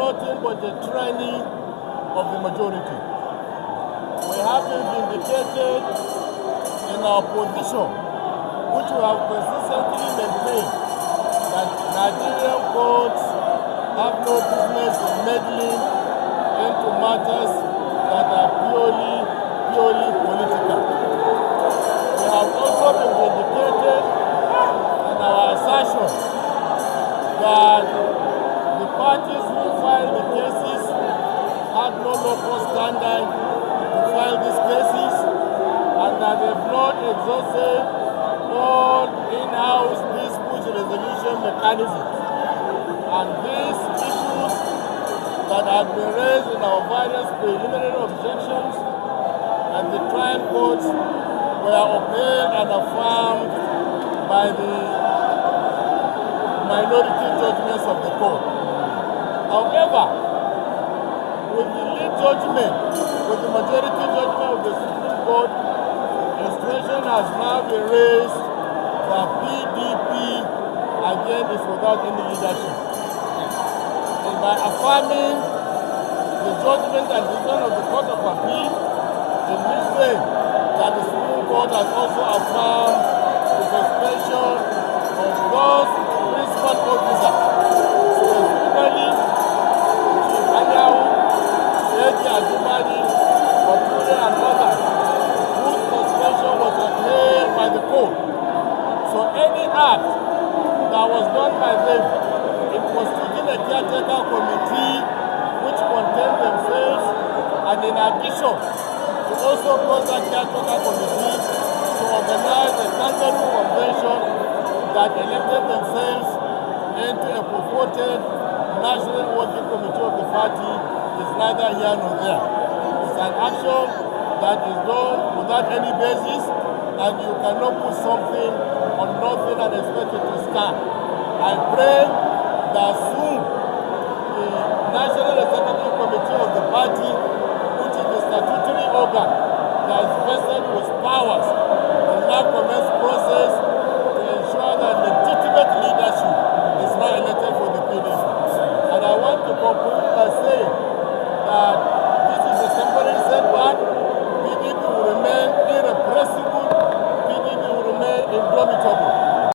nothing but the tyranny of the majority. We have been vindicated in our position, which we have consistently maintained, that Nigerian courts have no business in meddling into matters that are purely political. We have also been vindicated in our assertion that the parties who filed the cases had no local standard to file these cases, and that they've not exhausted all in-house dispute resolution mechanisms. And these issues that have been raised in our various preliminary objections and the trial courts were upheld and affirmed by the minority judgments of the court. However, with the lead judgment, with the majority judgment of the Supreme Court, a situation has now been raised that PDP again is without any leadership. And by affirming the judgment and decision of the Court of Appeal, in this way that the Supreme Court has also affirmed the suspension of those principal officers, specifically Chief Anyahu, Eji Ajumani, Bature, and others, whose suspension was upheld by the court. So any act that was done by them in constituting a caretaker committee which contained themselves, and in addition to also cause that caretaker committee to organize a kangaroo convention that elected themselves into a purported national working committee of the party is neither here nor there. It's an action that is done without any basis, and you cannot put something on nothing and expect it to stand. I pray that soon the National Executive Committee of the party, which is the statutory organ that is vested with powers, will now commence process to ensure that legitimate leadership is now elected for the PDP. And I want to conclude